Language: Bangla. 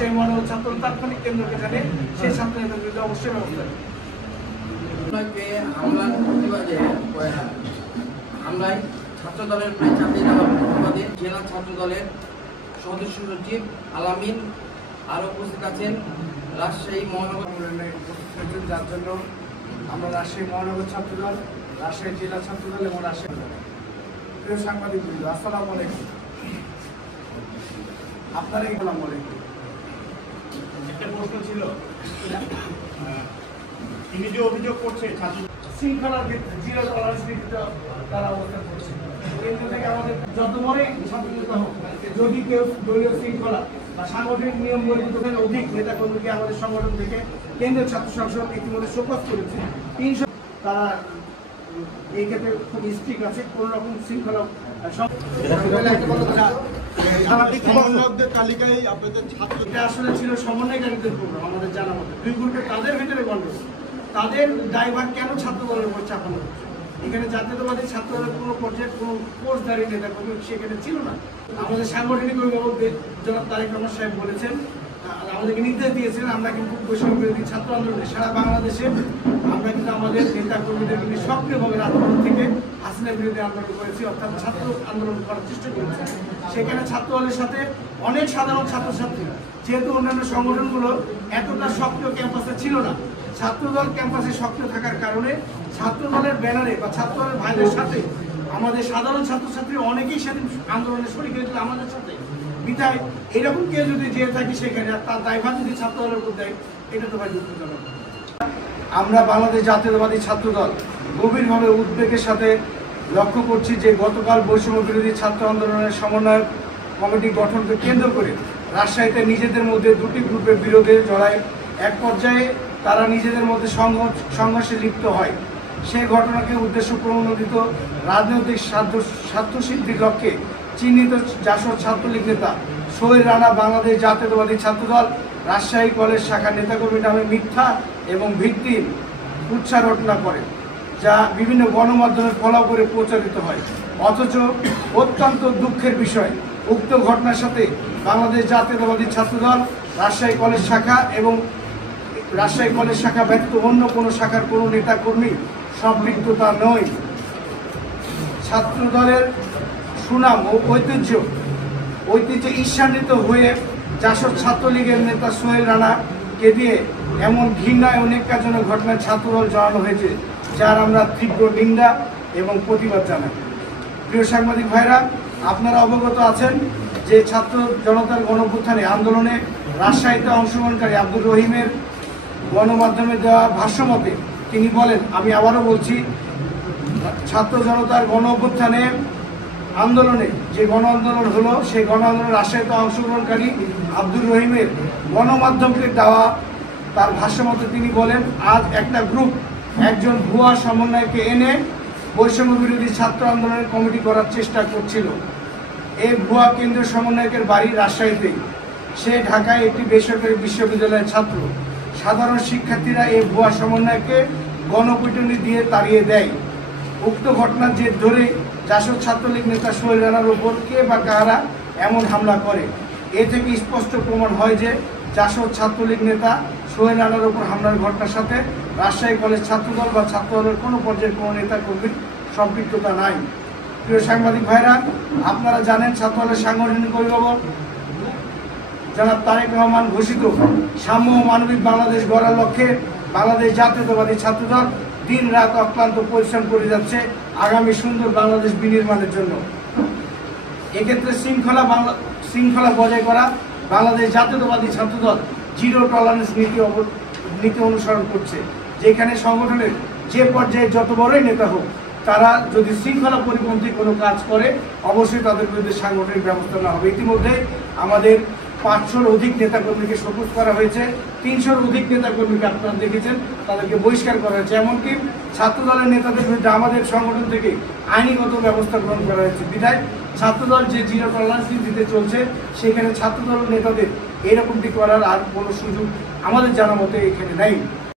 রাজশাহী মহানগর ছাত্র তাৎক্ষণিক কেন্দ্রকে জানে সেই ছাত্র নেতাদের বিরুদ্ধে অবশ্যই ব্যবস্থা হামলার প্রতিবাদে হামলায় ছাত্র দলের প্রায় 4 দিন প্রতিবাদে জেলা ছাত্র দলের সদস্য সচিব আলামিন আরও উপস্থিত আছেন রাজশাহী মহানগর উপস্থিত, যার জন্য আমরা রাজশাহী মহানগর ছাত্র দল, রাজশাহী জেলা ছাত্র দল এবং রাজশাহী প্রিয় সাংবাদিক বৃন্দ, আসসালামু আলাইকুম। আপনারা আসসালামু আলাইকুম। একটা প্রশ্ন ছিল, তিনি যে অভিযোগ করছে ছাত্র শৃঙ্খলার ক্ষেত্রে জিরো টলারেন্স নীতিতে তারা অবস্থান করছে। কেন্দ্র থেকে আমাদের যত বড়ই ছাত্রনেতা হোক, যদি কেউ দলীয় শৃঙ্খলা বা সাংগঠনিক নিয়ম বহির্ভূত অধিক নেতাকর্মীকে আমাদের সংগঠন থেকে কেন্দ্রীয় ছাত্র সংসদ ইতিমধ্যে শোকজ করেছে। 300 তারা এই ক্ষেত্রে খুব স্ট্রিক্ট আছে, কোন রকম শৃঙ্খলা তালিকায় আপনাদের ছাত্র এটা আসলে ছিল সমন্বয়কারীদের প্রোগ্রাম। আমাদের জানা মতো 2 গ্রুপে তাদের ভিতরে গণ্ডগোল, তাদের দায়ভার কেন ছাত্র দলের উপর চাপানো হচ্ছে? এখানে জাতীয়তাবাদী ছাত্র দলের কোনো পর্যায়ে কোনো কোর্সধারী নেতা কর্মী সেখানে ছিল না। আমাদের সাংগঠনিক অভিভাবকদের জনাব তারেক রহমান সাহেব বলেছেন, আমাদেরকে নির্দেশ দিয়েছেন, আমরা কিন্তু বৈষম্য বিরোধী ছাত্র আন্দোলনে সারা বাংলাদেশে আমরা কিন্তু আমাদের নেতা কর্মীদের কিন্তু সক্রিয়ভাবে রাজপথ থেকে হাসিনা বিরোধী আন্দোলন করেছি, অর্থাৎ ছাত্র আন্দোলন করার চেষ্টা করেছি। সেখানে ছাত্র দলের সাথে অনেক সাধারণ ছাত্রছাত্রী, যেহেতু অন্যান্য সংগঠনগুলো এতটা সক্রিয় ক্যাম্পাসে ছিল না, ছাত্রদল ক্যাম্পাসে সক্রিয় থাকার কারণে ছাত্রদলের ব্যানারে বা ছাত্রদলের ভাইদের সাথে আমাদের সাধারণ ছাত্রছাত্রী অনেকেই সেদিন আন্দোলনে শরীক হয়েছিল আমাদের সাথে। বিধায় এরকম কেউ যদি যেয়ে থাকি সেখানে তার দায়ভার যদি ছাত্রদলের উপর দেয়, এটা তো ভাই দুঃখজনক। আমরা বাংলাদেশ জাতীয়তাবাদী ছাত্রদল গভীরভাবে উদ্বেগের সাথে লক্ষ্য করছি যে গতকাল বৈষম্য বিরোধী ছাত্র আন্দোলনের সমন্বয়ক কমিটি গঠনকে কেন্দ্র করে রাজশাহীতে নিজেদের মধ্যে 2টি গ্রুপের বিরোধে জড়ায়। এক পর্যায়ে তারা নিজেদের মধ্যে সংঘর্ষে লিপ্ত হয়। সেই ঘটনাকে উদ্দেশ্য প্রণোদিত রাজনৈতিক স্বার্থসিদ্ধির লক্ষ্যে চিহ্নিত জাসদ ছাত্রলীগ নেতা সোহেল রানা বাংলাদেশ জাতীয়তাবাদী ছাত্রদল রাজশাহী কলেজ শাখা নেতাকর্মী নামে মিথ্যা এবং ভিত্তিহীন উৎসাহ রটনা করে, যা বিভিন্ন গণমাধ্যমে ফলো করে প্রচারিত হয়। অথচ অত্যন্ত দুঃখের বিষয়, উক্ত ঘটনার সাথে বাংলাদেশ জাতীয়তাবাদী ছাত্রদল রাজশাহী কলেজ শাখা এবং রাজশাহী কলেজ শাখা ব্যতীত অন্য কোনো শাখার কোনো নেতাকর্মী সম্পৃক্ততা নয়। ছাত্রদলের সুনাম ও ঐতিহ্যে ঈর্ষান্বিত হয়ে জাসদ ছাত্রলীগের নেতা সোহেল রানাকে দিয়ে এমন ঘৃণায় অনেকজনক ঘটনায় ছাত্রদল জড়ানো হয়েছে, যার আমরা তীব্র নিন্দা এবং প্রতিবাদ জানাই। প্রিয় সাংবাদিক ভাইরা, আপনারা অবগত আছেন যে ছাত্র জনতার গণঅভ্যুত্থানে আন্দোলনে রাজশাহীতে অংশগ্রহণকারী আব্দুর রহিমের গণমাধ্যমে দেওয়া ভাষ্যমতে তিনি বলেন, আমি আবারও বলছি, ছাত্র জনতার গণঅভ্যুত্থানে আন্দোলনে যে গণ আন্দোলন হলো, সেই গণ আন্দোলনে রাজশাহীতে অংশগ্রহণকারী আব্দুর রহিমের গণমাধ্যমকে দেওয়া তার ভাষ্যমতে তিনি বলেন, আজ একটা গ্রুপ একজন ভুয়া সমন্বয়কে এনে বৈষম্য বিরোধী ছাত্র আন্দোলনের কমিটি করার চেষ্টা করছিল। এই ভুয়া কেন্দ্রীয় সমন্বয়কের বাড়ি রাজশাহীতেই। সে ঢাকায় একটি বেসরকারি বিশ্ববিদ্যালয়ের ছাত্র। সাধারণ শিক্ষার্থীরা এই ভুয়া সমন্বয়কে গণপিটুনি দিয়ে তাড়িয়ে দেয়। উক্ত ঘটনার জের ধরে জাসদ ছাত্রলীগ নেতা সোহেল রানার উপর কে বা কারা এমন হামলা করে। এ থেকে স্পষ্ট প্রমাণ হয় যে জাসদ ছাত্রলীগ নেতা সোহেল রানার উপর হামলার ঘটনার সাথে রাজশাহী কলেজ ছাত্রদল বা ছাত্রদলের কোনো পর্যায়ের কোনো নেতা কর্মীর সম্পৃক্ততা নাই। প্রিয় সাংবাদিক ভাইরা, আপনারা জানেন ছাত্রদলের সাংগঠনিক অভিভাবক জনাব তারেক রহমান ঘোষিত সাম্য ও মানবিক বাংলাদেশ গড়ার লক্ষ্যে বাংলাদেশ জাতীয়তাবাদী ছাত্রদল দিন রাত অক্লান্ত পরিশ্রম করে যাচ্ছে আগামী সুন্দর বাংলাদেশ বিনির্মাণের জন্য। এক্ষেত্রে শৃঙ্খলা বজায় করা বাংলাদেশ জাতীয়তাবাদী ছাত্রদল জিরো টলারেন্স নীতি অনুসরণ করছে, যেখানে সংগঠনের যে পর্যায়ে যত বড়ই নেতা হোক, তারা যদি শৃঙ্খলা পরিপন্থী কোনো কাজ করে অবশ্যই তাদের বিরুদ্ধে সাংগঠনিক ব্যবস্থা নেওয়া হবে। ইতিমধ্যে আমাদের 500-র অধিক নেতাকর্মীকে শোকজ করা হয়েছে, 300-র অধিক নেতাকর্মীকে আপনারা দেখেছেন তাদেরকে বহিষ্কার করা হয়েছে। এমনকি ছাত্রদলের নেতাদের বিরুদ্ধে আমাদের সংগঠন থেকে আইনিগত ব্যবস্থা গ্রহণ করা হয়েছে। বিধায় ছাত্রদল যে জিরো টলারেন্স নীতিতে চলছে, সেখানে ছাত্রদল নেতাদের এরকমটি করার আর কোনো সুযোগ আমাদের জানা মতে এখানে নেই।